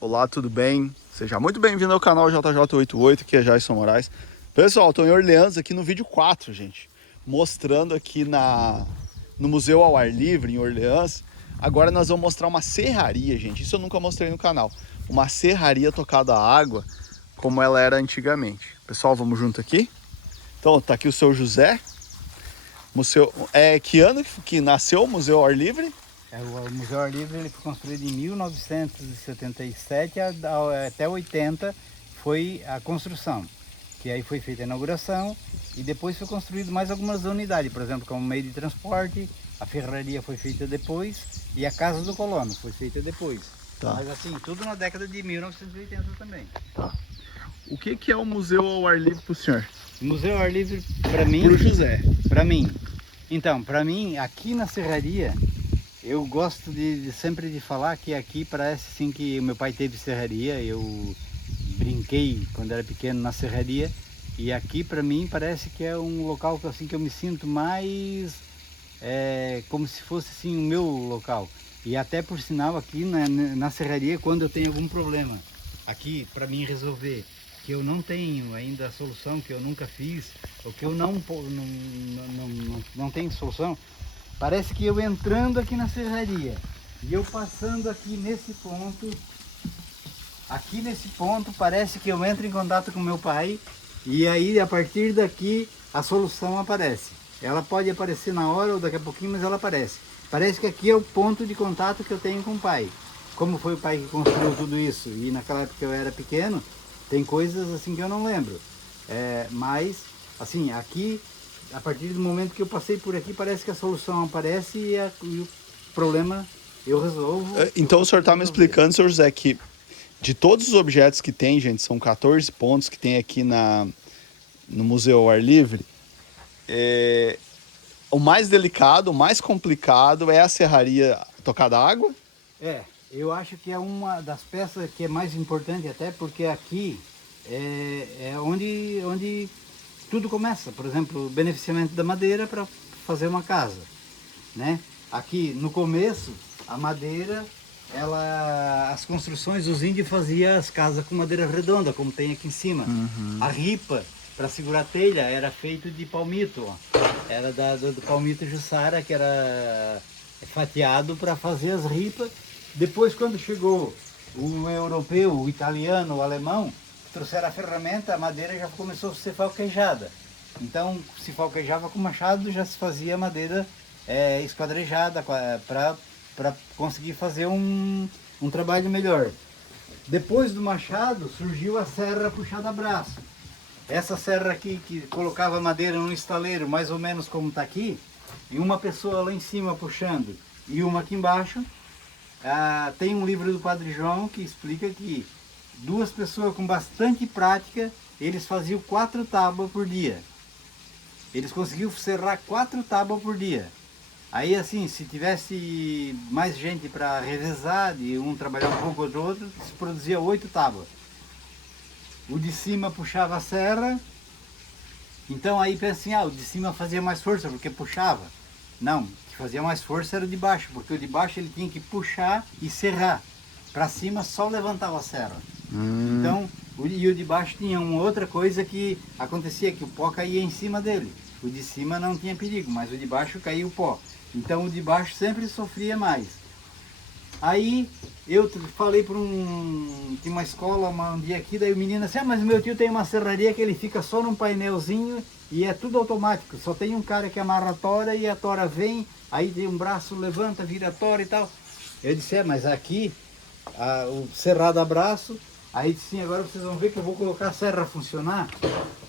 Olá, tudo bem? Seja muito bem-vindo ao canal JJ88, aqui é Jason Moraes. Pessoal, estou em Orleans aqui no vídeo 4, gente, mostrando aqui no Museu ao Ar Livre, em Orleans. Agora nós vamos mostrar uma serraria, gente, isso eu nunca mostrei no canal. Uma serraria tocada à água, como ela era antigamente. Pessoal, vamos junto aqui? Então, tá aqui o seu José. Que ano que nasceu o Museu ao Ar Livre? O Museu ao Ar Livre ele foi construído em 1977 até 80 foi a construção, que aí foi feita a inauguração e depois foi construído mais algumas unidades, por exemplo, como meio de transporte, a ferraria foi feita depois e a Casa do Colono foi feita depois. Tá. Mas assim, tudo na década de 1980 também. Tá. O que é o Museu ao Ar Livre para o senhor? O Museu ao Ar Livre, para mim... Para o José. Para mim. Então, para mim, aqui na serraria, eu gosto sempre de falar que aqui parece assim que meu pai teve serraria, eu brinquei quando era pequeno na serraria e aqui para mim parece que é um local assim, que eu me sinto mais como se fosse assim o meu local. E até por sinal aqui na serraria, quando eu tenho algum problema aqui para mim resolver, que eu não tenho ainda a solução, que eu nunca fiz, ou que eu não tenho solução, parece que eu entrando aqui na serraria e eu passando aqui nesse ponto, parece que eu entro em contato com meu pai e aí a partir daqui a solução aparece. Ela pode aparecer na hora ou daqui a pouquinho, mas ela aparece. Parece que aqui é o ponto de contato que eu tenho com o pai. Como foi o pai que construiu tudo isso e naquela época eu era pequeno, tem coisas assim que eu não lembro. Mas assim, aqui a partir do momento que eu passei por aqui, parece que a solução aparece e o problema eu resolvo. Então o senhor está me explicando, senhor José, que de todos os objetos que tem, gente, são 14 pontos que tem aqui no Museu ao Ar Livre, o mais delicado, o mais complicado é a serraria tocada à água? Eu acho que é uma das peças que é mais importante até, porque aqui é onde tudo começa. Por exemplo, o beneficiamento da madeira para fazer uma casa, né? Aqui no começo a madeira, as construções, os índios faziam as casas com madeira redonda, como tem aqui em cima. A ripa para segurar a telha era feito de palmito, ó. Era do palmito Jussara, que era fatiado para fazer as ripas. Depois, quando chegou o europeu, o italiano, o alemão, trouxeram a ferramenta, a madeira já começou a ser falquejada. Então, se falquejava com machado, já se fazia madeira esquadrejada para conseguir fazer um trabalho melhor. Depois do machado, surgiu a serra puxada a braço. Essa serra aqui, que colocava madeira num estaleiro, mais ou menos como está aqui, e uma pessoa lá em cima puxando e uma aqui embaixo. Tem um livro do Padre João que explica que duas pessoas com bastante prática, eles faziam 4 tábuas por dia. Eles conseguiam serrar 4 tábuas por dia. Aí assim, se tivesse mais gente para revezar, de um trabalhar um pouco do outro, se produzia 8 tábuas. O de cima puxava a serra, então aí pensa assim, o de cima fazia mais força porque puxava. Não, o que fazia mais força era o de baixo, porque o de baixo ele tinha que puxar e serrar. Para cima só levantava a serra. Então, o de baixo tinha uma outra coisa que acontecia, que o pó caía em cima dele. O de cima não tinha perigo, mas o de baixo caía o pó. Então o de baixo sempre sofria mais. Aí eu falei para uma escola um dia aqui, daí o menino assim, mas meu tio tem uma serraria que ele fica só num painelzinho e é tudo automático. Só tem um cara que amarra a tora e a tora vem, aí tem um braço, levanta, vira a tora e tal. Eu disse, mas aqui, o serrado a braço, aí disse sim, agora vocês vão ver que eu vou colocar a serra a funcionar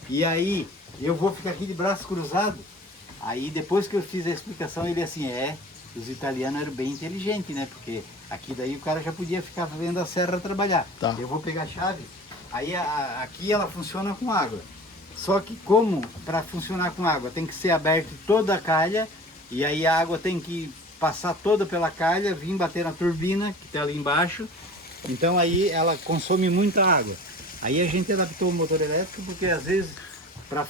e aí eu vou ficar aqui de braço cruzado. Aí depois que eu fiz a explicação, ele assim, os italianos eram bem inteligentes, né? Porque aqui daí o cara já podia ficar vendo a serra trabalhar. Tá. Eu vou pegar a chave, aí aqui ela funciona com água. Só que como para funcionar com água tem que ser aberto toda a calha, e aí a água tem que passar toda pela calha, vir bater na turbina que está ali embaixo. Então aí ela consome muita água. Aí a gente adaptou o motor elétrico porque às vezes,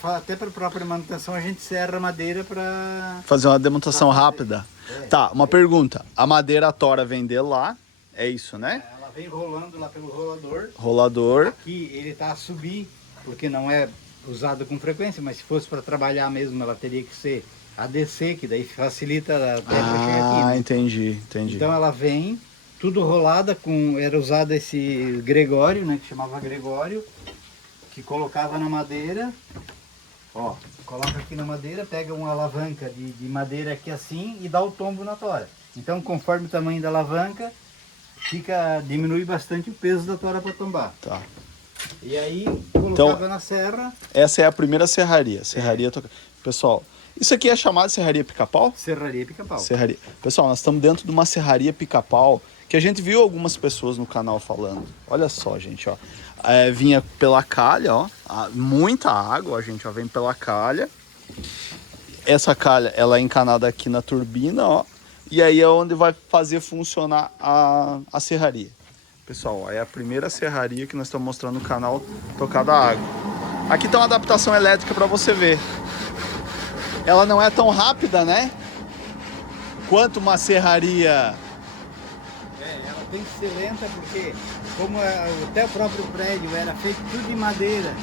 até para a própria manutenção, a gente serra a madeira para... Fazer uma demonstração rápida. Tá, uma pergunta. A madeira a tora vem de lá, é isso, né? Ela ela vem rolando lá pelo rolador. Rolador. Aqui ele tá a subir, porque não é usado com frequência, mas se fosse para trabalhar mesmo, ela teria que ser a descer, que daí facilita até para chegar aqui, né? Entendi. Então ela vem, tudo rolada com... Era usado esse Gregório, né? Que chamava Gregório, que colocava na madeira. Ó, coloca aqui na madeira, pega uma alavanca de madeira aqui assim e dá o tombo na tora. Então, conforme o tamanho da alavanca, diminui bastante o peso da tora para tombar. Tá. E aí, colocava na serra. Essa é a primeira serraria. Pessoal, isso aqui é chamado de serraria Pica-Pau? Serraria Pica-Pau. Serraria. Pessoal, nós estamos dentro de uma serraria Pica-Pau que a gente viu algumas pessoas no canal falando. Olha só, gente, ó. Vinha pela calha, ó. Muita água, a gente, ó, vem pela calha. Essa calha, ela é encanada aqui na turbina, ó. E aí é onde vai fazer funcionar a serraria. Pessoal, ó, é a primeira serraria que nós estamos mostrando no canal tocada a água. Aqui tem uma adaptação elétrica para você ver. Ela não é tão rápida, né? Quanto uma serraria. Ela tem que ser lenta porque, como até o próprio prédio era feito tudo de madeira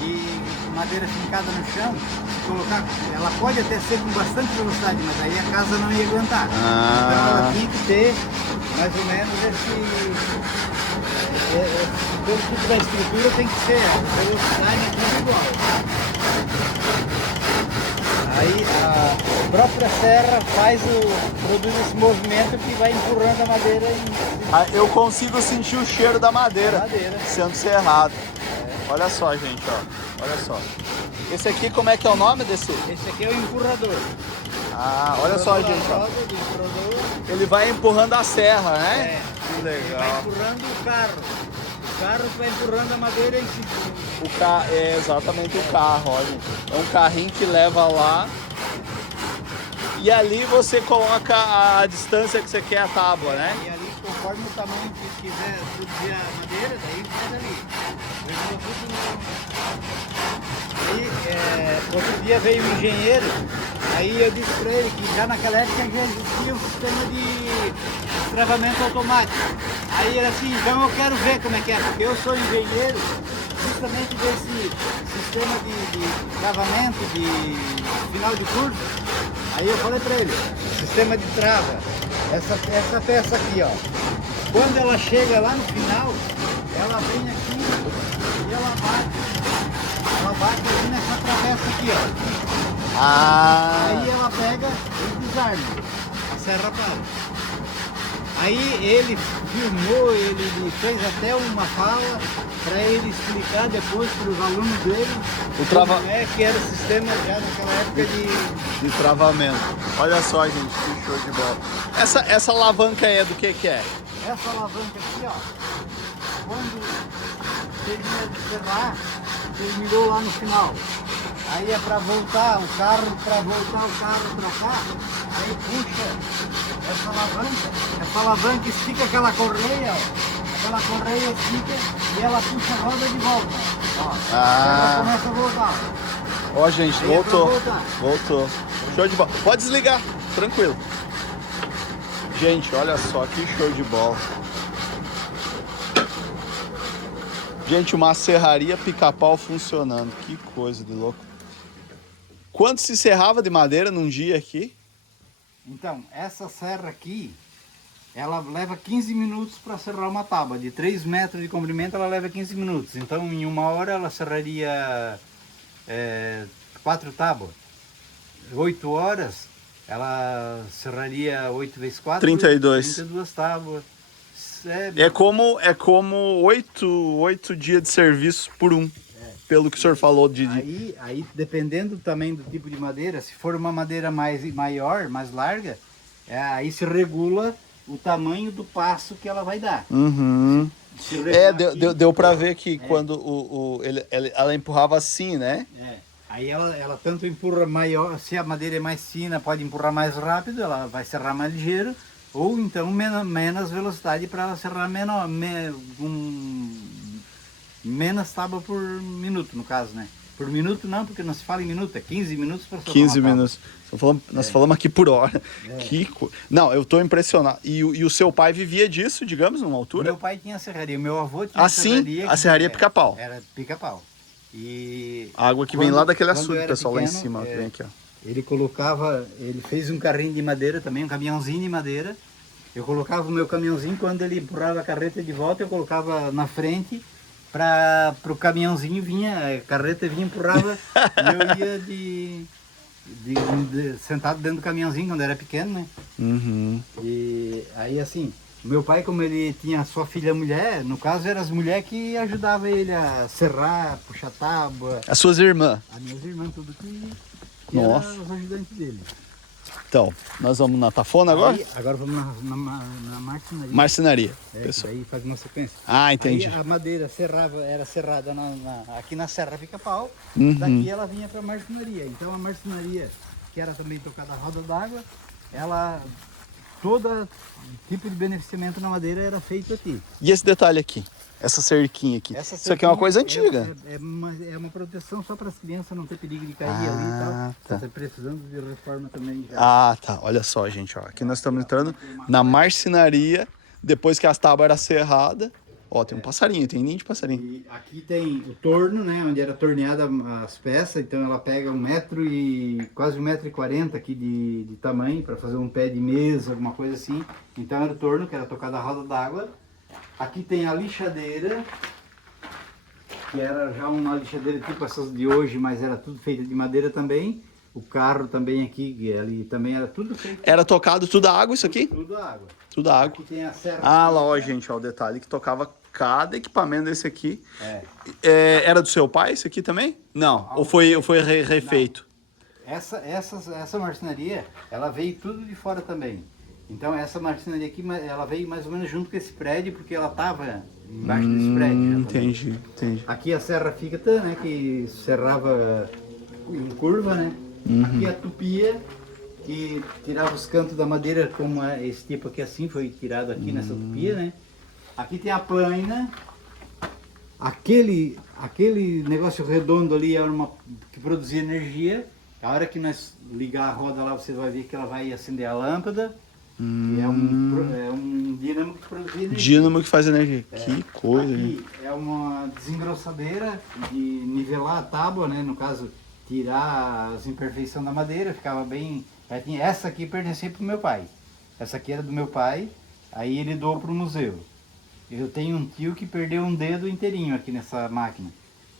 e madeira fincada no chão, se colocar, ela pode até ser com bastante velocidade, mas aí a casa não ia aguentar. Então ela tinha que ter mais ou menos todo tipo da estrutura tem que ser a velocidade é tudo igual. Aí a própria serra produz esse movimento que vai empurrando a madeira. Eu consigo sentir o cheiro da madeira, sendo serrado. Olha só, gente, ó. Olha só. Esse aqui, como é que é o nome desse? Esse aqui é o empurrador. Olha só, gente, ó. Ele vai empurrando a serra, né? Que legal. Ele vai empurrando o carro. O carro vai empurrando a madeira em cima. É exatamente o carro, olha. É um carrinho que leva lá. E ali você coloca a distância que você quer a tábua, né? E ali, conforme o tamanho que quiser produzir a madeira, daí faz ali. Outro dia veio um engenheiro, aí eu disse para ele que já naquela época já existia um sistema de travamento automático. Aí ele assim, então eu quero ver como é que é, porque eu sou engenheiro justamente desse sistema de travamento, de final de curso. Aí eu falei para ele, sistema de trava, essa peça aqui, ó, quando ela chega lá no final, ela vem aqui e ela bate aqui nessa travessa aqui, ó. Aí ela pega e desarma, a serra para. Aí ele filmou, ele fez até uma fala para ele explicar depois para os alunos dele como é que era o sistema já naquela época de travamento. Olha só, gente, que show de bola. Essa alavanca é do que é? Essa alavanca aqui, ó, quando termina de serrar, terminou lá no final. Aí é para voltar o carro para cá, aí puxa essa alavanca estica aquela correia, ó. Aquela correia estica e ela puxa a roda de volta. Ó. Ela começa a voltar. Ó, gente, voltou. Show de bola. Pode desligar, tranquilo. Gente, olha só que show de bola. Gente, uma serraria Pica-Pau funcionando. Que coisa de louco. Quanto se serrava de madeira num dia aqui? Então, essa serra aqui, ela leva 15 minutos para serrar uma tábua. De 3 metros de comprimento, ela leva 15 minutos. Então, em 1 hora, ela serraria 4 tábuas. 8 horas, ela serraria 8 vezes 4. 32 tábuas. É como 8 dias de serviço por um. Pelo que o senhor falou Aí, dependendo do tamanho do tipo de madeira, se for uma madeira maior, mais larga, aí se regula o tamanho do passo que ela vai dar. Uhum. Deu para ver que quando ela empurrava assim, né? Aí ela tanto empurra maior, se a madeira é mais fina, pode empurrar mais rápido, ela vai serrar mais ligeiro, ou então menos velocidade para ela serrar menos tábua por minuto, no caso, né? Por minuto não, porque não se fala em minuto, é 15 minutos para 15 minutos. Nós falamos aqui por hora. Não, eu tô impressionado. E o seu pai vivia disso, digamos, numa altura? Meu pai tinha serraria, meu avô tinha serraria. serraria. A serraria Pica-Pau. Era Pica-Pau. E a água que vem lá daquele açude, pessoal, lá em pequeno, cima, que vem aqui, ó. Ele fez um carrinho de madeira também, um caminhãozinho de madeira. Eu colocava o meu caminhãozinho, quando ele empurrava a carreta de volta, eu colocava na frente para o caminhãozinho vinha, a carreta vinha, empurrava e eu ia sentado dentro do caminhãozinho quando era pequeno, né? Uhum. E aí assim, meu pai, como ele tinha só filha mulher, no caso eram as mulheres que ajudavam ele a serrar, puxar tábua. As suas irmãs? As minhas irmãs, tudo que Nossa. eram os ajudantes dele. Então, nós vamos na tafona agora? Aí, agora vamos na marcenaria. Marcenaria, Pessoal. Aí faz uma sequência. Ah, entendi. Aí a madeira era serrada aqui na Serra Pica-Pau, daqui ela vinha para a marcenaria. Então a marcenaria, que era também tocada a roda d'água, todo tipo de beneficiamento na madeira era feito aqui. E esse detalhe aqui? Essa cerquinha aqui? Isso aqui é uma coisa antiga. É uma proteção só para as crianças não ter perigo de cair ali e tal. Tá. Tá precisando de reforma também. Já. Ah, tá. Olha só, gente. Ó. Aqui nós estamos entrando na marcenaria, depois que as tábuas eram serradas. Ó, tem um passarinho, tem ninho de passarinho. E aqui tem o torno, né, onde era torneada as peças, então ela pega quase 1,40 m aqui de tamanho, para fazer um pé de mesa, alguma coisa assim. Então era o torno, que era tocado a roda d'água. Aqui tem a lixadeira, que era já uma lixadeira tipo essas de hoje, mas era tudo feita de madeira também. O carro também aqui, ali também era tudo feito. Era tocado tudo a água isso aqui? Tudo água. Tudo a água. Aqui tem a serra. Ah, lá, ó, gente, ó, o detalhe que tocava cada equipamento desse aqui. Era do seu pai esse aqui também? Não, ou foi refeito? Essa marcenaria, ela veio tudo de fora também. Então essa marcenaria aqui, ela veio mais ou menos junto com esse prédio, porque ela estava embaixo desse prédio. Entendi. Aqui a serra fígata, né, que serrava em curva, né? Aqui a tupia, que tirava os cantos da madeira, como esse tipo aqui assim, foi tirado aqui nessa tupia, né? Aqui tem a plaina. Aquele negócio redondo ali era que produzia energia. A hora que nós ligar a roda lá, você vai ver que ela vai acender a lâmpada. Que é um dínamo que produz energia. Dínamo que faz energia. Que coisa, Aqui é uma desengrossadeira de nivelar a tábua, né? No caso, tirar as imperfeições da madeira, ficava bem... Essa aqui pertencia para o meu pai. Essa aqui era do meu pai, aí ele doou para o museu. Eu tenho um tio que perdeu um dedo inteirinho aqui nessa máquina.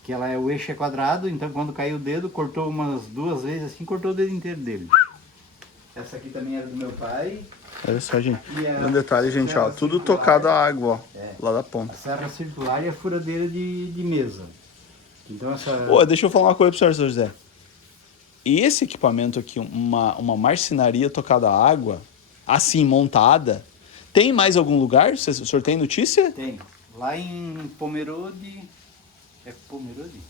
Que o eixo é quadrado, então quando caiu o dedo, cortou umas 2 vezes assim, cortou o dedo inteiro dele. Essa aqui também era do meu pai. Olha só, gente. Um detalhe, gente, ó. Tudo tocado a água, ó. Lá da ponta. A serra circular e a furadeira de mesa. Então essa... Ô, deixa eu falar uma coisa pro senhor, seu José. Esse equipamento aqui, uma marcenaria tocada a água, assim, montada, tem mais algum lugar? O senhor tem notícia? Tem. Lá em Pomerode... É Pomerode?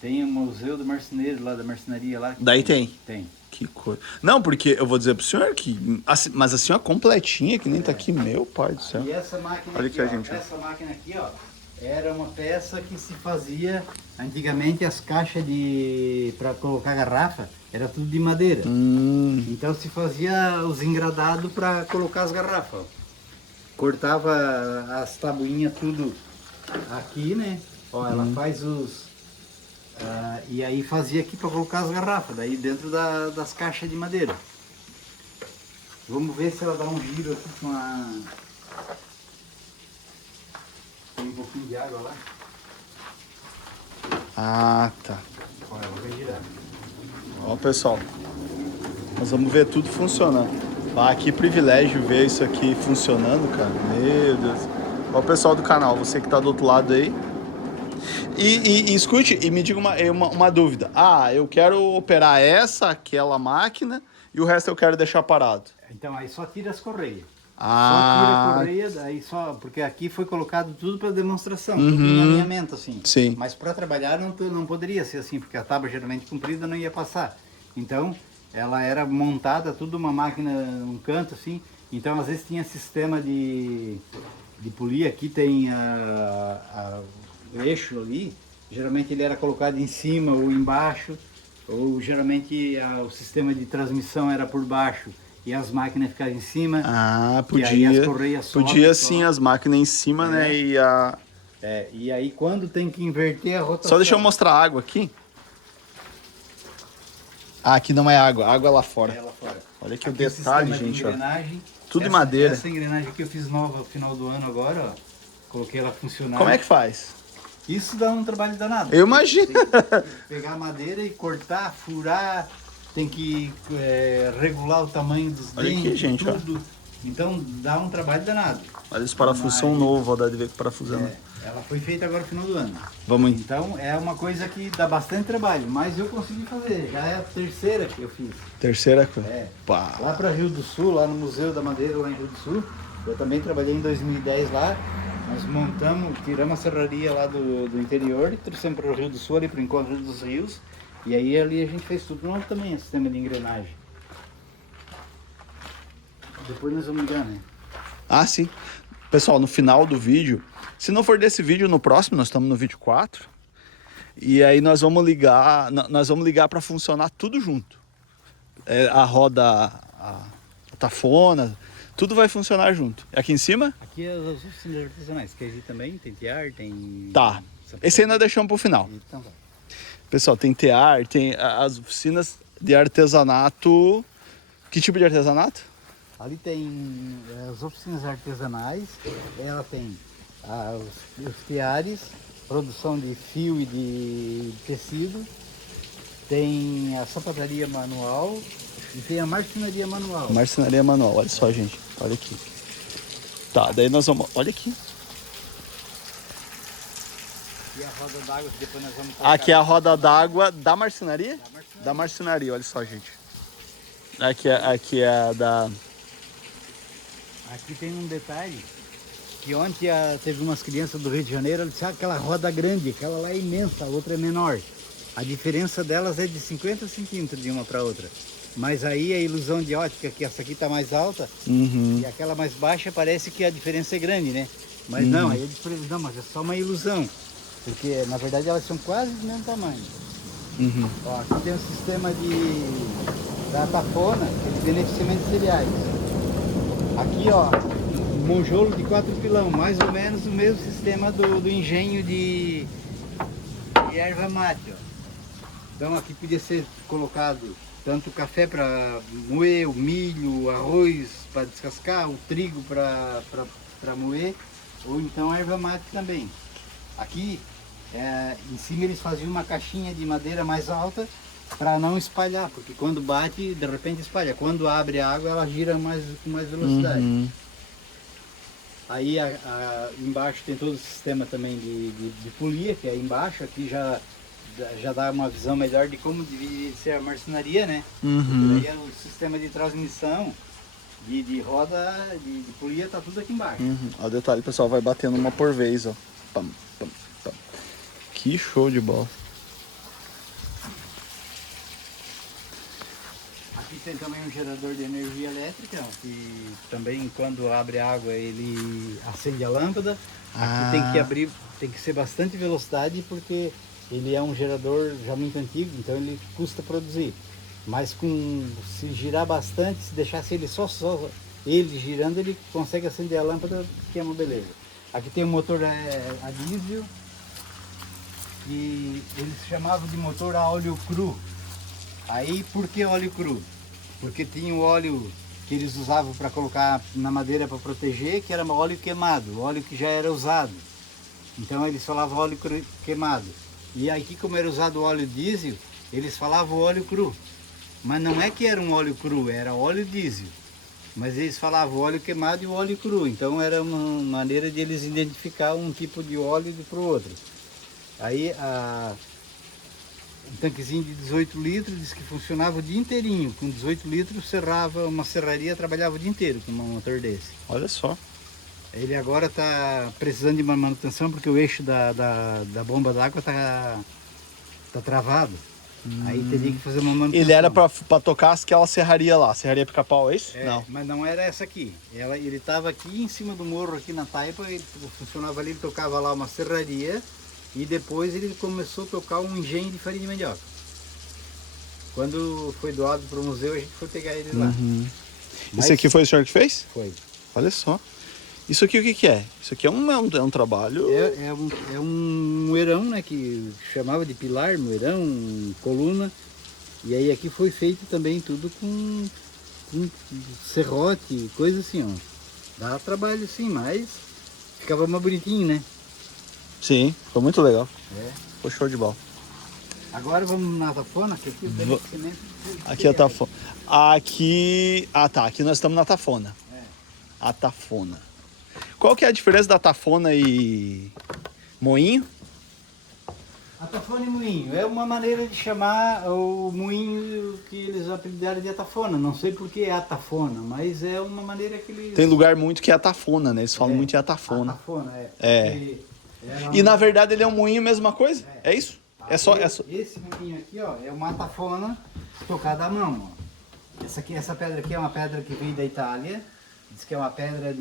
Tem o Museu do Marceneiro, lá da marcenaria lá. Daí tem? Tem. Que coisa. Não, porque eu vou dizer pro senhor que... Assim, mas assim, uma completinha, que nem tá aqui, meu pai do céu. E essa máquina Olha aqui, aqui, gente, essa máquina aqui, ó, era uma peça que se fazia... Antigamente as caixas para colocar garrafa, era tudo de madeira. Então se fazia os engradados para colocar as garrafas. Cortava as tabuinhas tudo aqui, né? Ó, ela faz e aí fazia aqui para colocar as garrafas, daí dentro das caixas de madeira. Vamos ver se ela dá um giro aqui com a... Tem um pouquinho de água lá. Ah, tá. Olha, ela vai girar. Ó, pessoal. Nós vamos ver tudo funcionando. Ah, que privilégio ver isso aqui funcionando, cara. Meu Deus. Ó, o pessoal do canal, você que tá do outro lado aí. E escute, e me diga uma dúvida. Ah, eu quero operar aquela máquina e o resto eu quero deixar parado. Então aí só tira as correias. Ah. Só tira a correia, daí porque aqui foi colocado tudo para demonstração, tudo em alinhamento assim. Sim. Mas para trabalhar não poderia ser assim, porque a tábua geralmente comprida não ia passar. Então ela era montada, tudo uma máquina, um canto assim. Então às vezes tinha sistema de polir, aqui tem o eixo ali, geralmente ele era colocado em cima ou embaixo, ou geralmente o sistema de transmissão era por baixo e as máquinas ficavam em cima. Ah, E aí as podia. correias Podia sobem, sim as máquinas em cima, né? E a. e aí quando tem que inverter a rotação... Só deixa eu mostrar a água aqui. Ah, aqui não é água, água é lá fora. É lá fora. Olha aqui Aqui o detalhe, sistema de gente, ó. engrenagem. Tudo em madeira. Essa engrenagem aqui eu fiz nova no final do ano agora, ó. Coloquei ela funcionando. Como é que faz? Isso dá um trabalho danado. Eu imagino. Tem que pegar a madeira e cortar, furar, tem que regular o tamanho dos Olha dentes, aqui, gente, tudo. Então dá um trabalho danado. Olha, os parafusos são novos, ó, dá de ver que o parafuso é novo. Ela foi feita agora no final do ano. Vamos indo. Então é uma coisa que dá bastante trabalho, mas eu consegui fazer. Já é a terceira que eu fiz. Terceira coisa. Lá para Rio do Sul, lá no Museu da Madeira, lá em Rio do Sul. Eu também trabalhei em 2010 lá. Nós montamos, tiramos a serraria lá do interior e trouxemos para o Rio do Sul, ali para o Encontro dos Rios. E aí ali a gente fez tudo novo também, o sistema de engrenagem. Depois nós vamos ligar, né? Ah, sim. Pessoal, no final do vídeo, se não for desse vídeo, no próximo, nós estamos no vídeo 4. E aí nós vamos ligar para funcionar tudo junto. A roda, a tafona, tudo vai funcionar junto. Aqui em cima? Aqui é as oficinas artesanais, que aí também tem tear, tem... Tá. Esse aí nós deixamos pro final. Então vai. Pessoal, tem tear, tem as oficinas de artesanato. Que tipo de artesanato? Ali tem as oficinas artesanais, ela tem os teares, produção de fio e de tecido, tem a sapataria manual e tem a marcenaria manual. Marcenaria manual, olha só, gente, olha aqui. Tá, daí nós vamos, olha aqui. E a roda d'água que depois nós vamos colocar. Aqui é a roda d'água da marcenaria? Da marcenaria, olha só, gente. Aqui é a da... Aqui tem um detalhe, que ontem teve umas crianças do Rio de Janeiro, eles disseram aquela roda grande, aquela lá é imensa, a outra é menor. A diferença delas é de 50 centímetros de uma para outra. Mas aí a ilusão de ótica, que essa aqui está mais alta, e aquela mais baixa, parece que a diferença é grande, né? Mas não, aí eles falaram, não, mas é só uma ilusão. Porque na verdade elas são quase do mesmo tamanho. Ó, aqui tem um sistema da tafona, que é de beneficiamento de cereais. Aqui, ó, um monjolo de 4 pilão, mais ou menos o mesmo sistema do engenho de erva mate, ó. Então aqui podia ser colocado tanto o café para moer, o milho, o arroz para descascar, o trigo para moer, ou então a erva mate também. Aqui, em cima eles faziam uma caixinha de madeira mais alta para não espalhar, porque quando bate, de repente espalha. Quando abre a água, ela gira com mais velocidade. Aí embaixo tem todo o sistema também de polia, que é aí embaixo. Aqui já dá uma visão melhor de como deveria ser a marcenaria, né? Aí o sistema de transmissão, de roda, de polia, tá tudo aqui embaixo. Ó, o detalhe, pessoal, vai batendo uma por vez, ó. Pam, pam, pam. Que show de bola. Aqui tem também um gerador de energia elétrica, que também quando abre água ele acende a lâmpada. Aqui tem que ser bastante velocidade porque ele é um gerador já muito antigo, então ele custa produzir. Mas se girar bastante, se deixasse ele só ele girando, ele consegue acender a lâmpada, que é uma beleza. Aqui tem um motor a diesel, que eles chamavam de motor a óleo cru. Aí por que óleo cru? Porque tinha o óleo que eles usavam para colocar na madeira para proteger, que era óleo queimado, óleo que já era usado. Então eles falavam óleo queimado. E aqui, como era usado o óleo diesel, eles falavam óleo cru. Mas não é que era um óleo cru, era óleo diesel. Mas eles falavam óleo queimado e o óleo cru. Então era uma maneira de eles identificar um tipo de óleo para o outro. Aí um tanquezinho de 18 litros, diz que funcionava o dia inteirinho. Com 18 litros, uma serraria trabalhava o dia inteiro com um motor desse. Olha só. Ele agora está precisando de uma manutenção porque o eixo da bomba d'água está travado. Aí teria que fazer uma manutenção. Ele era para tocar aquela serraria lá, serraria Pica-Pau, é isso? Não. Mas não era essa aqui. Ele estava aqui em cima do morro, aqui na taipa, ele funcionava ali, ele tocava lá uma serraria. e depois ele começou a tocar um engenho de farinha de mandioca. Quando foi doado para o museu, a gente foi pegar ele lá. Mas Esse aqui foi o senhor que fez? foi. Olha só. Isso aqui o que que é? Isso aqui é um trabalho... É um moeirão, né, que chamava de pilar, moeirão, coluna. E aí aqui foi feito também tudo com serrote, coisa assim, ó. Dá trabalho sim, mas ficava mais bonitinho, né? Sim, ficou muito legal. É. Ficou show de bola. Agora vamos na tafona, que aqui o beneficiamento... Aqui é a tafona. Aqui... Ah, tá. Aqui nós estamos na tafona. É. A tafona. Qual que é a diferença da tafona e moinho? A tafona e moinho é uma maneira de chamar o moinho que eles apelidaram de atafona. Não sei por que é atafona, mas é uma maneira que eles... Tem lugar muito que é atafona, né? Eles falam muito em atafona. Atafona, É. porque E na verdade ele é um moinho, mesma coisa? É isso? É só... Esse moinho aqui, ó, é uma atafona tocada à mão, ó. Essa pedra aqui é uma pedra que veio da Itália. Diz que é uma pedra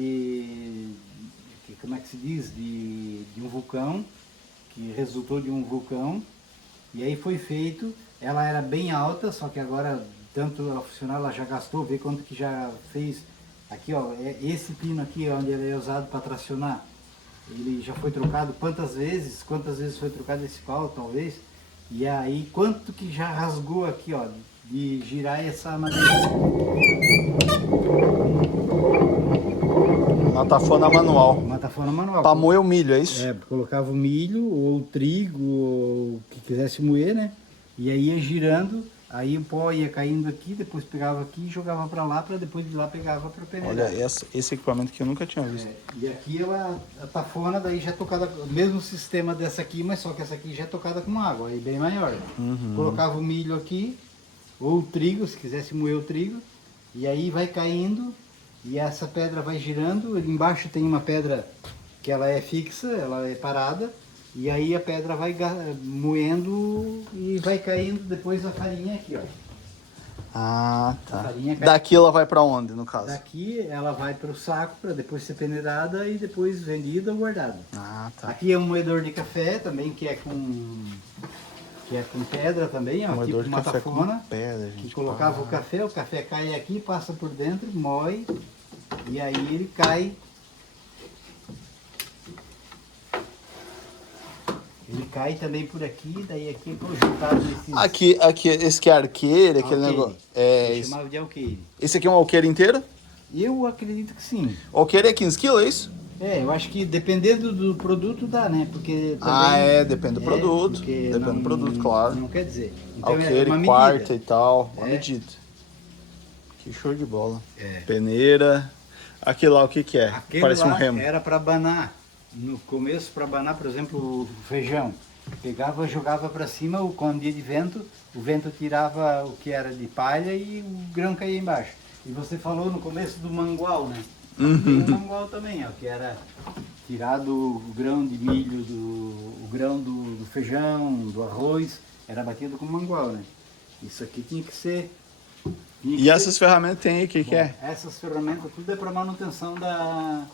como é que se diz? De um vulcão, que resultou de um vulcão. E aí foi feito, ela era bem alta, só que agora, tanto ela funcionar, ela já gastou, vê quanto que já fez. Aqui, ó, esse pino aqui, onde ele é usado para tracionar, ele já foi trocado quantas vezes foi trocado esse pau, talvez. E aí, quanto que já rasgou aqui, ó, de girar essa madeira. Uma tafona manual. Uma tafona manual. Pra moer o milho, é isso? É, colocava o milho, ou o trigo, ou o que quisesse moer, né? E aí ia girando, aí o pó ia caindo aqui, depois pegava aqui e jogava para lá, para depois de lá pegava para peneirar. Olha, esse equipamento que eu nunca tinha visto. E aqui a tafona daí já é tocada, o mesmo sistema dessa aqui, mas só que essa aqui já é tocada com água, aí bem maior. Colocava o milho aqui, ou o trigo, se quisesse moer o trigo, e aí vai caindo, e essa pedra vai girando, ali embaixo tem uma pedra que ela é fixa, ela é parada, e aí a pedra vai moendo e vai caindo depois a farinha aqui, ó. Ah, tá. A farinha cai. Daqui ela vai pra onde, no caso? Daqui ela vai para o saco para depois ser peneirada e depois vendida ou guardada. Ah, tá. Aqui é um moedor de café também, que é com pedra também, ó, Moedor tipo de uma café tafona, com pedra, gente. que colocava o café cai aqui, passa por dentro, moe, e aí ele cai. Ele cai também por aqui, daí aqui é juntado nesses... Aqui, esse que é arqueiro, aquele alqueire. negócio. É, Eles chamavam de alqueire. esse aqui é um alqueire inteiro? Eu acredito que sim. O alqueire é 15 kg, é isso? É, eu acho que dependendo do produto dá, né? Porque também Depende do produto. porque Depende do produto, claro. Não quer dizer. Então Alqueire, uma quarta medida. e tal, uma É. medida. Que show de bola. É. Peneira. Aqui lá, o que que é? Aquele Parece um lá remo. era para abanar. No começo, para abanar, por exemplo, o feijão. Pegava, jogava para cima, com um dia de vento, o vento tirava o que era de palha e o grão caía embaixo. E você falou no começo do mangual, né? Tem o mangual também, ó, que era tirado o grão de milho, o grão do feijão, do arroz, era batido com mangual, né? Isso aqui tinha que ser... E essas ferramentas tem aí, o que que é? Essas ferramentas tudo é para manutenção da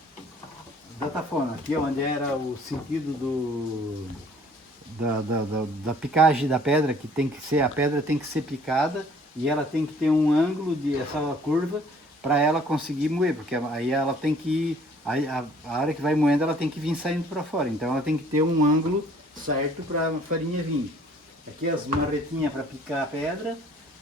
tafona. Aqui onde era o sentido da picagem da pedra, que tem que ser, a pedra tem que ser picada e ela tem que ter um ângulo de essa curva para ela conseguir moer, porque aí ela tem que, a hora que vai moendo ela tem que vir saindo para fora, então ela tem que ter um ângulo certo para a farinha vir. Aqui as marretinhas para picar a pedra,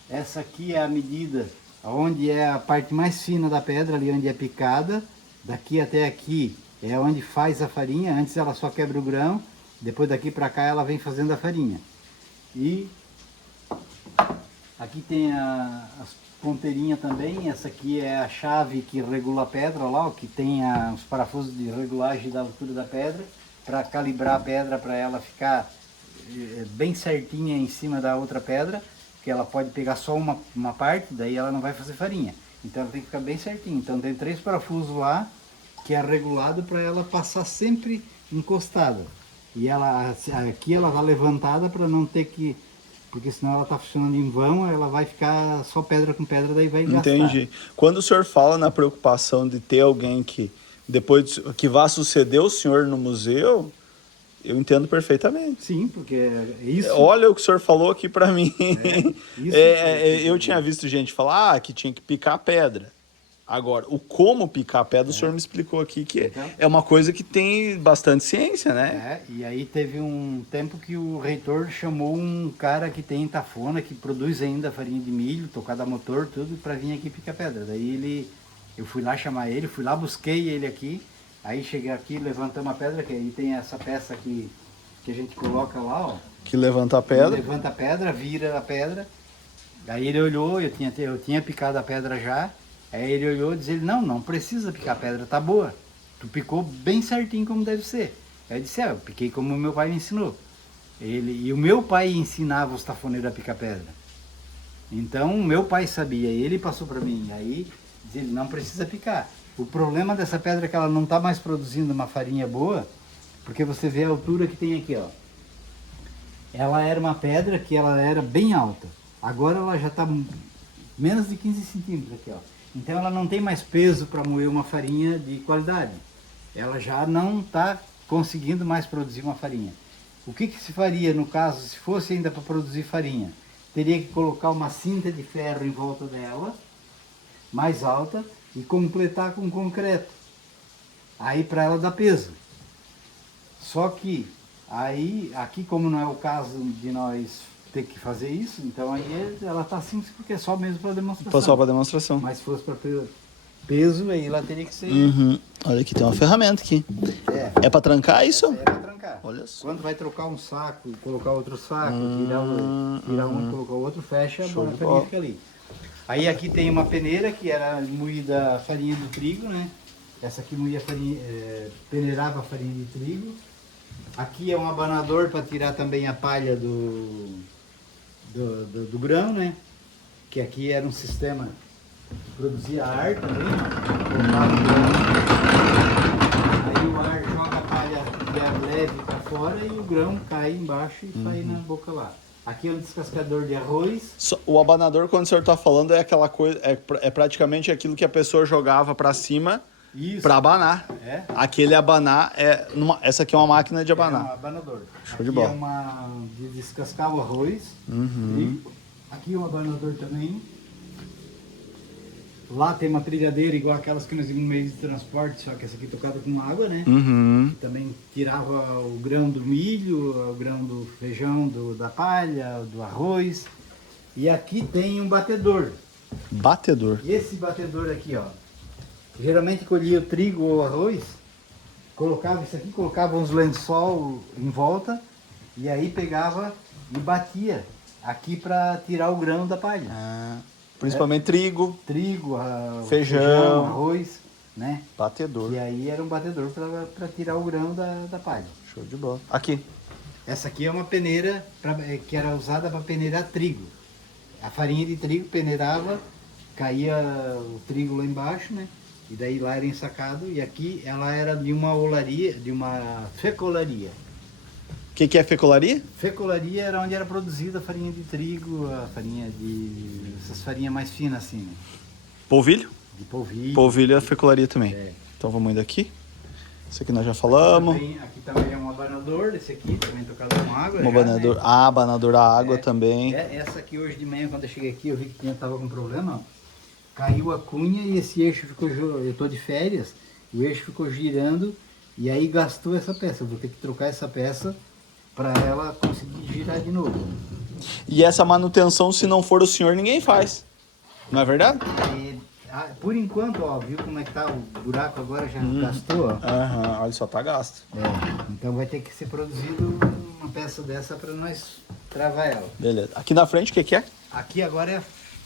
essa aqui é a medida onde é a parte mais fina da pedra, ali onde é picada, daqui até aqui é onde faz a farinha, antes ela só quebra o grão, depois daqui para cá ela vem fazendo a farinha. E aqui tem as ponteirinhas também, essa aqui é a chave que regula a pedra, lá, ó, que tem os parafusos de regulagem da altura da pedra, para calibrar a pedra, para ela ficar bem certinha em cima da outra pedra, que ela pode pegar só uma parte, daí ela não vai fazer farinha. Então ela tem que ficar bem certinha. Então tem 3 parafusos lá, que é regulado para ela passar sempre encostada. E ela, aqui ela vai levantada para não ter que... Porque senão ela está funcionando em vão, ela vai ficar só pedra com pedra, daí vai gastar. Entendi. Quando o senhor fala na preocupação de ter alguém que depois que vá suceder o senhor no museu, Eu entendo perfeitamente. Sim, porque é isso. Olha o que o senhor falou aqui pra mim. Isso Eu tinha visto gente falar que tinha que picar a pedra. Agora, o como picar a pedra, o senhor me explicou aqui que Então. é uma coisa que tem bastante ciência, né? E aí teve um tempo que o reitor chamou um cara que tem em Tafona, que produz ainda farinha de milho, tocada a motor, tudo, para vir aqui picar pedra. Daí eu fui lá chamar ele, fui lá, busquei ele aqui, aí cheguei aqui, levantamos a pedra, que aí tem essa peça aqui que a gente coloca lá, ó. Que levanta a pedra. Levanta a pedra, vira a pedra. Aí ele olhou, eu tinha picado a pedra já. Aí ele olhou e disse, não precisa picar a pedra, tá boa. Tu picou bem certinho como deve ser. Aí eu disse, eu piquei como meu pai me ensinou. E o meu pai ensinava os tafoneiros a picar pedra. Então o meu pai sabia, e ele passou para mim. Aí disse, ele não precisa picar. O problema dessa pedra é que ela não está mais produzindo uma farinha boa, porque você vê a altura que tem aqui, ó. Ela era uma pedra que ela era bem alta. Agora ela já está menos de 15 centímetros aqui, ó. Então ela não tem mais peso para moer uma farinha de qualidade. Ela já não está conseguindo mais produzir uma farinha. O que se faria no caso, se fosse ainda para produzir farinha? Teria que colocar uma cinta de ferro em volta dela, mais alta, e completar com concreto. Aí para ela dar peso. Só que aí, aqui como não é o caso de nós ter que fazer isso, então aí ela está simples porque é só mesmo para demonstração. Só para demonstração. Mas se fosse para peso, aí ela teria que ser... Olha aqui, tem uma ferramenta aqui. É para trancar isso? É para trancar. Olha só. Quando vai trocar um saco, colocar outro saco, tirar um, colocar o outro, fecha, a farinha fica ali. Aí aqui tem uma peneira que era moída a farinha do trigo, né? Essa aqui moía farinha, peneirava a farinha de trigo. Aqui é um abanador para tirar também a palha do grão, né? Que aqui era um sistema que produzia ar também, colocava o grão. Aí o ar joga a palha que é leve para fora e o grão cai embaixo e sai na boca lá. Aqui é um descascador de arroz. O abanador, quando o senhor está falando, é aquela coisa, é praticamente aquilo que a pessoa jogava para cima para abanar. Aquele abanar essa aqui é uma máquina de abanar. É um abanador. Show de bola. Aqui é uma de descascar o arroz. Aqui é um abanador também. Lá tem uma trilhadeira igual aquelas que nós vimos no meio de transporte, só que essa aqui tocada com água, né? Também tirava o grão do milho, o grão do feijão, da palha, do arroz. E aqui tem um batedor. Batedor. E esse batedor aqui, ó. Geralmente colhia o trigo ou o arroz, colocava isso aqui, colocava uns lençol em volta e aí pegava e batia aqui para tirar o grão da palha. Principalmente trigo, feijão, arroz, né? Batedor. E aí era um batedor para tirar o grão da palha. Show de bola. Aqui. Essa aqui é uma peneira que era usada para peneirar trigo. A farinha de trigo peneirava, caía o trigo lá embaixo, né? E daí lá era ensacado, e aqui ela era de uma olaria, de uma fecolaria. O que é fecolaria? Fecolaria era onde era produzida a farinha de trigo, essas farinhas mais finas assim, né? Polvilho? De polvilho. Polvilho é fecolaria também. Então vamos indo aqui. Esse aqui nós já falamos. Aqui também é um abanador, esse aqui também tocado com água. Abanador, né? Abanador a água também. Essa aqui hoje de manhã, quando eu cheguei aqui, eu vi que estava com problema. Caiu a cunha e esse eixo ficou... Eu estou de férias, o eixo ficou girando e aí gastou essa peça. Eu vou ter que trocar essa peça para ela conseguir girar de novo. E essa manutenção, se não for o senhor, ninguém faz. Não é verdade? Por enquanto, ó, viu como é que tá o buraco agora, já gastou, ó. Olha só, tá gasto. Então vai ter que ser produzido uma peça dessa para nós travar ela. Beleza. Aqui na frente, o que é? Aqui agora é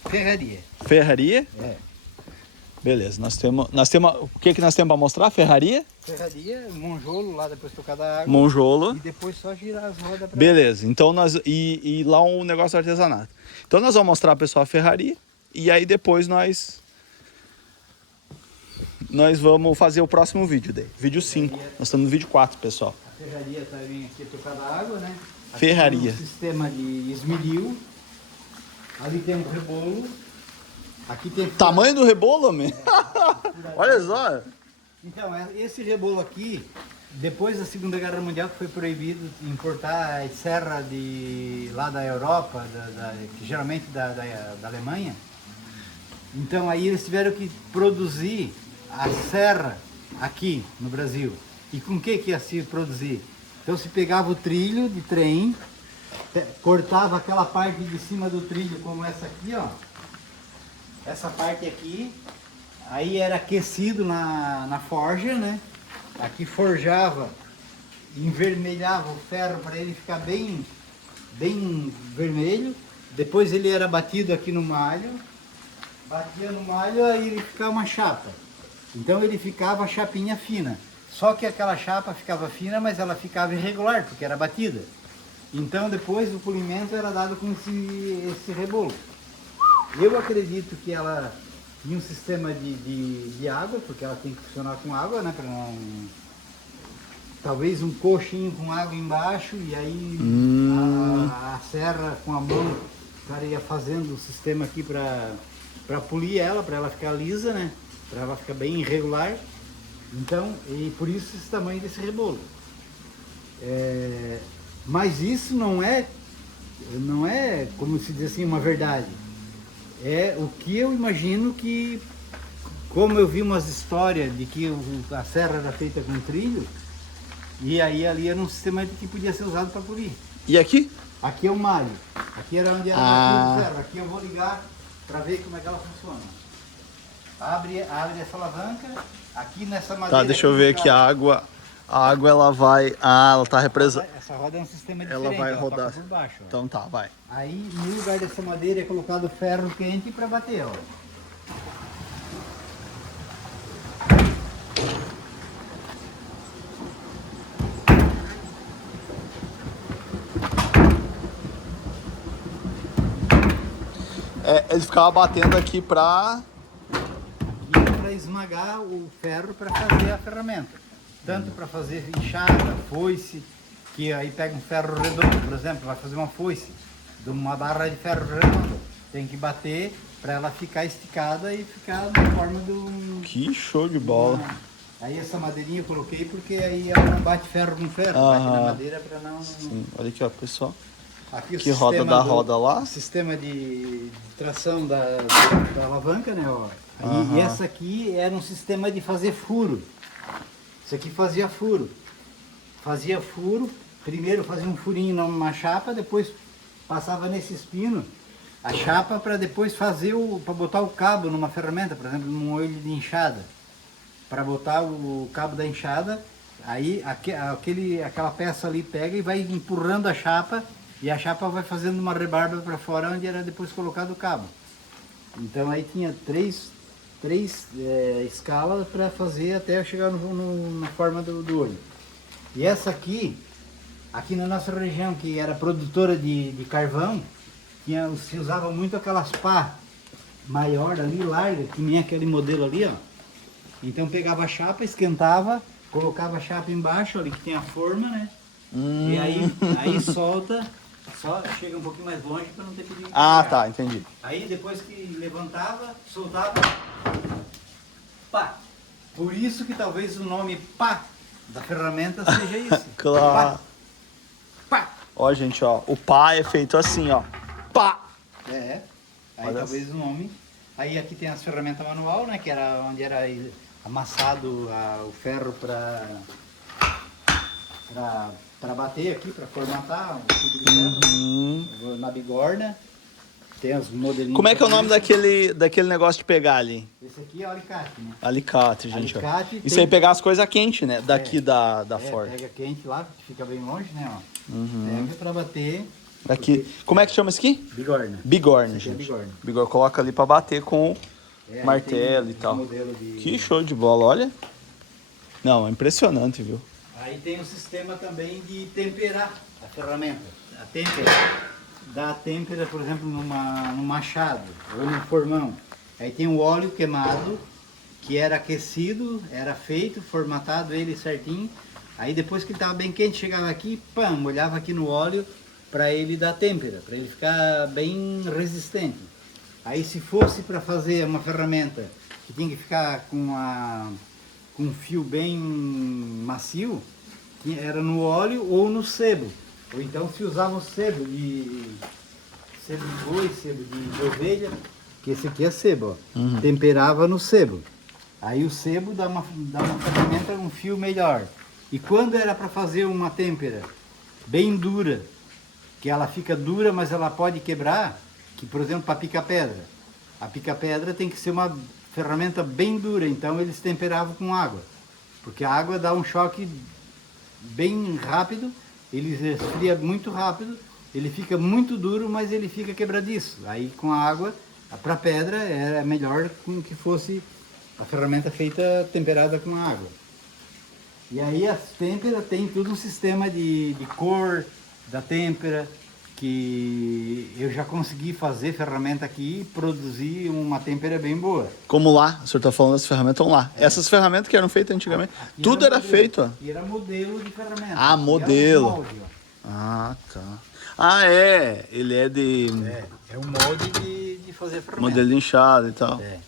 ferraria. Ferraria? Beleza, nós temos o que nós temos para mostrar? Ferraria? Ferraria, monjolo lá depois tocar da água. Monjolo. E depois só girar as rodas pra... Beleza, então e lá um negócio de artesanato. Então nós vamos mostrar, pessoal, a ferraria e aí depois nós vamos fazer o próximo vídeo daí. Vídeo 5. Nós estamos no vídeo 4, pessoal. A ferraria tá vindo aqui tocar da água, né? Aqui Ferraria. tem um sistema de esmeril. Ali tem um rebolo. Aqui tem... Tamanho do rebolo, homem? Olha só. Então, esse rebolo aqui, depois da Segunda Guerra Mundial, que foi proibido importar serra lá da Europa, que geralmente da Alemanha, então aí eles tiveram que produzir a serra aqui no Brasil. E com que ia se produzir? Então se pegava o trilho de trem, cortava aquela parte de cima do trilho, como essa aqui, ó. Essa parte aqui, aí era aquecido na forja, né? Aqui forjava, envermelhava o ferro para ele ficar bem vermelho. Depois ele era batido aqui no malho, batia no malho, aí ele ficava uma chapa. Então ele ficava chapinha fina. Só que aquela chapa ficava fina, mas ela ficava irregular, porque era batida. Então depois o polimento era dado com esse rebolo. Eu acredito que ela tinha um sistema de água, porque ela tem que funcionar com água, né? Para não... Talvez um coxinho com água embaixo, e aí a serra com a mão, o cara ia fazendo o sistema aqui para polir ela, para ela ficar lisa, né? Para ela ficar bem irregular. Então, e por isso esse tamanho desse rebolo. Mas isso não é, como se diz assim, uma verdade. É o que eu imagino que, como eu vi umas histórias de que a serra era feita com trilho, e aí ali era um sistema que podia ser usado para polir. E aqui? Aqui é o malho. Aqui era onde era o ferro. Aqui eu vou ligar para ver como é que ela funciona. Abre essa alavanca. Aqui nessa madeira... Tá, deixa eu ver aqui a água. A água ela vai... Ah, ela tá represando... Essa roda é um sistema diferente. Ela vai rodar por baixo. Ó. Então tá, vai. Aí no lugar dessa madeira é colocado ferro quente para bater, ó. Ele ficava batendo aqui pra... Para esmagar o ferro para fazer a ferramenta. Tanto para fazer enxada, foice, que aí pega um ferro redondo, por exemplo, vai fazer uma foice de uma barra de ferro redondo. Tem que bater para ela ficar esticada e ficar na forma do... Que show de bola. Aí essa madeirinha eu coloquei porque aí ela não bate ferro com ferro, bate na madeira para não... Sim, olha aqui ó, pessoal. Aqui que roda da roda lá. O sistema de tração da alavanca, né? Ó. E essa aqui era um sistema de fazer furo. Isso aqui fazia furo. Fazia furo, primeiro fazia um furinho numa chapa, depois passava nesse espino a chapa para depois fazer para botar o cabo numa ferramenta, por exemplo, num olho de enxada. Para botar o cabo da enxada, aí aquela peça ali pega e vai empurrando a chapa. E a chapa vai fazendo uma rebarba para fora, onde era depois colocado o cabo. Então aí tinha três escalas para fazer até chegar na forma do olho. E essa aqui na nossa região, que era produtora de carvão, se usava muito aquelas pá maior ali, larga, que nem aquele modelo ali, ó. Então pegava a chapa, esquentava, colocava a chapa embaixo, ali que tem a forma, né? E aí solta... Só chega um pouquinho mais longe para não ter perigo. Ah, tá, entendi. Aí depois que levantava, soltava, pá. Por isso que talvez o nome pá da ferramenta seja isso. Claro. Pá. Ó, gente, ó, o pá é feito assim, ó. Pá. Aí olha talvez o nome. Aí aqui tem as ferramentas manual, né, que era onde era amassado o ferro para bater aqui, para formatar um tipo de ferro. Na bigorna. Tem os modelinhos. Como é que é o nome daquele negócio de pegar ali? Esse aqui é o alicate, né? Alicate, gente. Alicate, ó. Isso aí pegar as coisas quentes, né? Daqui da Ford. Pega quente lá, que fica bem longe, né? Ó. Pega pra bater. Daqui. Porque... Como é que chama isso aqui? Bigorna. Bigorna, Esse aqui gente. é bigorna. Bigorna. Coloca ali pra bater com martelo tem e tal. Modelo Que show de bola, olha. Não, é impressionante, viu? Aí tem o sistema também de temperar a ferramenta. A têmpera. Dá a têmpera, por exemplo, num machado ou num formão. Aí tem o óleo queimado, que era aquecido, era feito, formatado ele certinho. Aí depois que ele estava bem quente, chegava aqui, pam, molhava aqui no óleo para ele dar têmpera, para ele ficar bem resistente. Aí se fosse para fazer uma ferramenta que tinha que ficar com com um fio bem macio, que era no óleo ou no sebo. Ou então se usava o sebo de boi, sebo de ovelha, que esse aqui é sebo, ó. Temperava no sebo. Aí o sebo dá uma ferramenta, um fio melhor. E quando era para fazer uma têmpera bem dura, que ela fica dura, mas ela pode quebrar, que por exemplo para pica-pedra. A pica-pedra tem que ser uma ferramenta bem dura, então eles temperavam com água. Porque a água dá um choque bem rápido, ele esfria muito rápido, ele fica muito duro, mas ele fica quebradiço. Aí com a água, para pedra, era melhor que fosse a ferramenta feita temperada com água. E aí as têmperas tem tudo um sistema de cor da têmpera, que eu já consegui fazer ferramenta aqui e produzir uma têmpera bem boa. Como lá, o senhor está falando das ferramentas estão lá. Essas ferramentas que eram feitas antigamente, Aqui tudo era modelo, feito, ó. aqui era modelo de ferramenta. Ah, Aqui é o modelo. molde, ó. Ah, tá. Ah, é. Ele é de É um molde de fazer ferramenta. modelo de inchado e tal. É.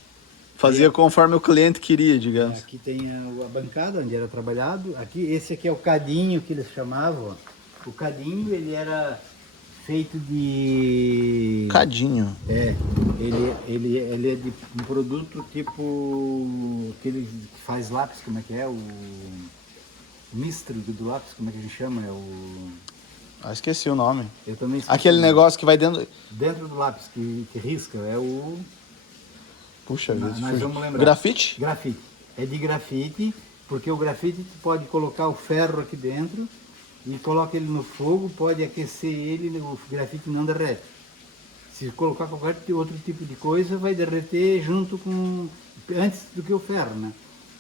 Fazia conforme o cliente queria, digamos. Aqui tem a bancada onde era trabalhado. Aqui, esse aqui é o cadinho que eles chamavam. Ó. O cadinho, ele era feito de... Cadinho. Ele é de um produto tipo aquele que faz lápis, como é que é? O mistro do lápis, como é que a gente chama? É o... Ah, esqueci o nome. Eu também esqueci Aquele o nome. negócio que vai dentro... Dentro do lápis que risca, é o... Puxa vida. Nós vamos lembrar. Grafite? Grafite. É de grafite, porque o grafite tu pode colocar o ferro aqui dentro e coloca ele no fogo, pode aquecer ele, o grafite não derrete. Se colocar qualquer outro tipo de coisa, vai derreter junto com... antes do que o ferro, né?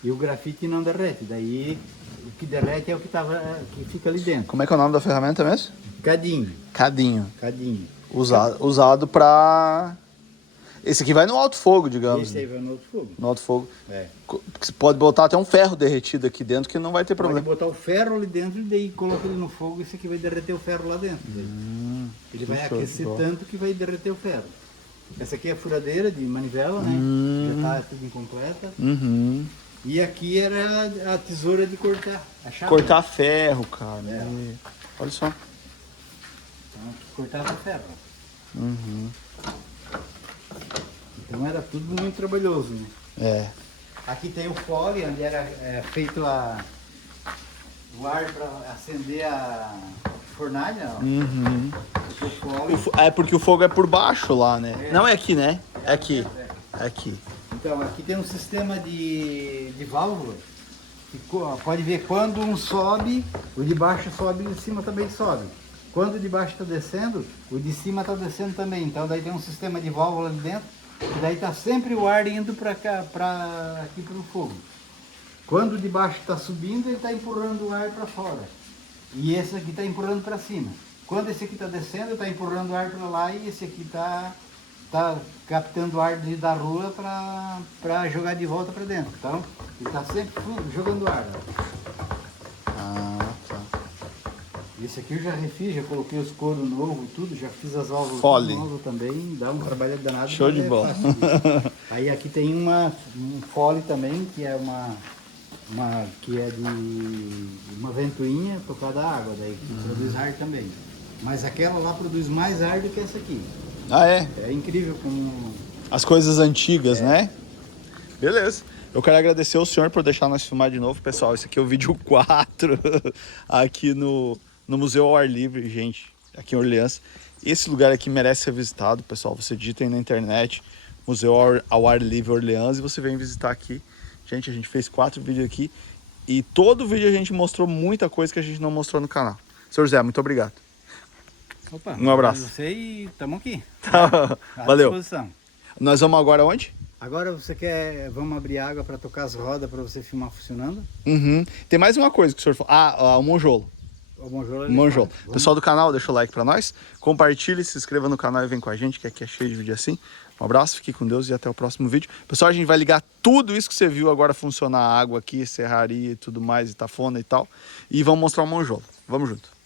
E o grafite não derrete, daí o que derrete é o que fica ali dentro. Como é que é o nome da ferramenta mesmo? Cadinho. Cadinho. Cadinho. Usado pra... Esse aqui vai no alto fogo, digamos. Esse aí vai no outro fogo. No alto fogo. É. Você pode botar até um ferro derretido aqui dentro que não vai ter Pode problema. botar o ferro ali dentro e daí coloca ele no fogo e esse aqui vai derreter o ferro lá dentro. Ele vai show de aquecer bola. tanto que vai derreter o ferro. Essa aqui é a furadeira de manivela, né? Já está tudo incompleta. Uhum. E aqui era a tesoura de cortar. A chave. Cortar ferro, cara. Olha só. Então, aqui cortava ferro. Uhum. Então era tudo muito trabalhoso, né? É. Aqui tem o fole, onde era feito o ar para acender a fornalha. Ó. Uhum. O fole. É porque o fogo é por baixo lá, né? É. Não é aqui, né? É aqui. É aqui. Então, aqui tem um sistema de válvula. Que pode ver quando um sobe, o de baixo sobe e o de cima também sobe. Quando o de baixo está descendo, o de cima está descendo também. Então, daí tem um sistema de válvula ali dentro, e daí está sempre o ar indo para cá, aqui para o fogo. Quando o de baixo está subindo, ele está empurrando o ar para fora. E esse aqui está empurrando para cima. Quando esse aqui está descendo, está empurrando o ar para lá e esse aqui está captando o ar da rua para jogar de volta para dentro. Então, ele está sempre jogando ar. Ah, tá. Esse aqui eu já refiz, já coloquei os coros novos, tudo, já fiz as válvulas Fole. novas também, dá um trabalho danado. Show mas de é bola. fácil. Aí aqui tem um fole também, que é que é de uma ventoinha por causa da água, daí que produz ar também. Mas aquela lá produz mais ar do que essa aqui. Ah, é? É incrível como... As coisas antigas, né? Beleza. Eu quero agradecer ao senhor por deixar nós filmar de novo, pessoal. Esse aqui é o vídeo 4 aqui no Museu ao Ar Livre, gente, aqui em Orleans. Esse lugar aqui merece ser visitado, pessoal. Você digita aí na internet, Museu ao Ar Livre Orleans, e você vem visitar aqui. Gente, a gente fez 4 vídeos aqui e todo vídeo a gente mostrou muita coisa que a gente não mostrou no canal. Senhor Zé, muito obrigado. Opa, Um abraço. Você e estamos aqui. À Valeu. disposição. Nós vamos agora onde? Agora vamos abrir água para tocar as rodas para você filmar funcionando? Uhum. Tem mais uma coisa que o senhor falou. Ah, o monjolo. O monjolo. Monjolo. Pessoal do canal, deixa o like pra nós. Compartilhe, se inscreva no canal e vem com a gente, que aqui é cheio de vídeo assim. Um abraço, fique com Deus e até o próximo vídeo. Pessoal, a gente vai ligar tudo isso que você viu agora funcionar, a água aqui, serraria e tudo mais, Itafona e tal. E vamos mostrar o monjolo. Vamos junto.